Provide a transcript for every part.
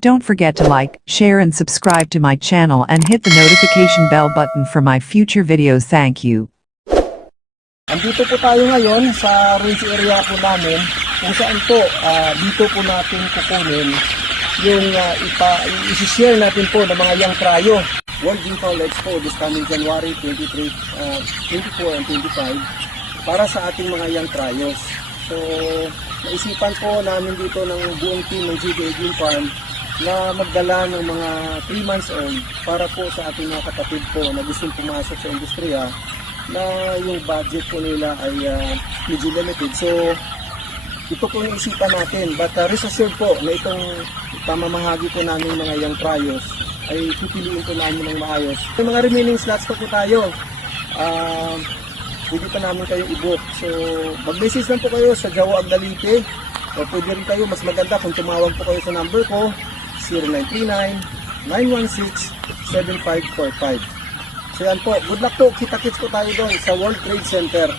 Don't forget to like, share and subscribe to my channel and hit the notification bell button for my future videos. Thank you. Andito po tayo ngayon sa range area po namin kung saan po dito po natin kukunin yung isi-share natin po ng mga young cryo. World Gimfowl Expo this coming January 23, 24 and 25 para sa ating mga young cryos. So, naisipan po namin dito ng buong team ng GBA Game Farm na magdala ng mga 3 months old para po sa ating mga kapatid po na gustong pumasok sa industriya na yung budget po nila ay medyo limited. So, ito po yung isipan natin. But rest assured po na itong pamamahagi po namin mga young cryos ay pipiliin po namin ng maayos. Yung mga remaining slots pa po tayo. Pwede pa namin kayo i-book. So, mag-message lang po kayo sa Jawa Agdalite. O pwede rin kayo, mas maganda kung tumawag po kayo sa number ko, 0939-916-7545. So yan po, good luck po. Kita-kits po tayo doon sa World Trade Center.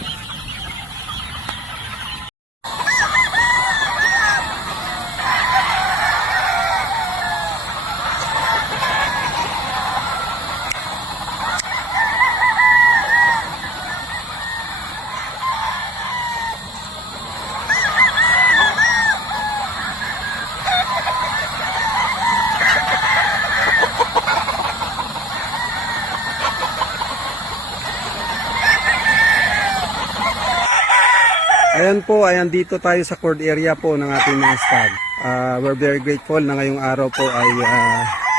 Ayan po, dito tayo sa cord area po ng ating mga stag. We're very grateful na ngayong araw po ay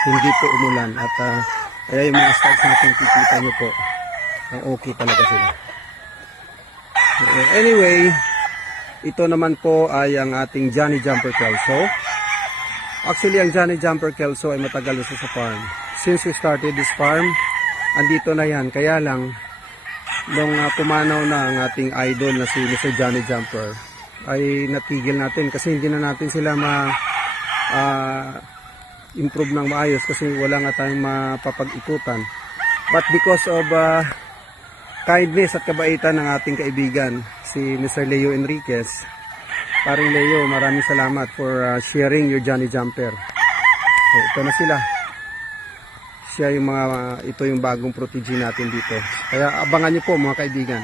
hindi po umulan at kaya yung mga stags natin kikita nyo po okay talaga sila. Anyway, ito naman po ay ang ating Johnny Jumper Kelso. Actually, ang Johnny Jumper Kelso ay matagal na sa farm. Since we started this farm, andito na yan. Kaya lang, nung pumanaw na ang ating idol na si Mr. Johnny Jumper ay natigil natin kasi hindi na natin sila improve ng maayos kasi wala nga tayong mapapag-ikutan. But because of kindness at kabaitan ng ating kaibigan si Mr. Leo Enriquez, paring Leo, maraming salamat for sharing your Johnny Jumper. So, ito na sila. Ito yung bagong protege natin dito. Kaya abangan nyo po mga kaibigan.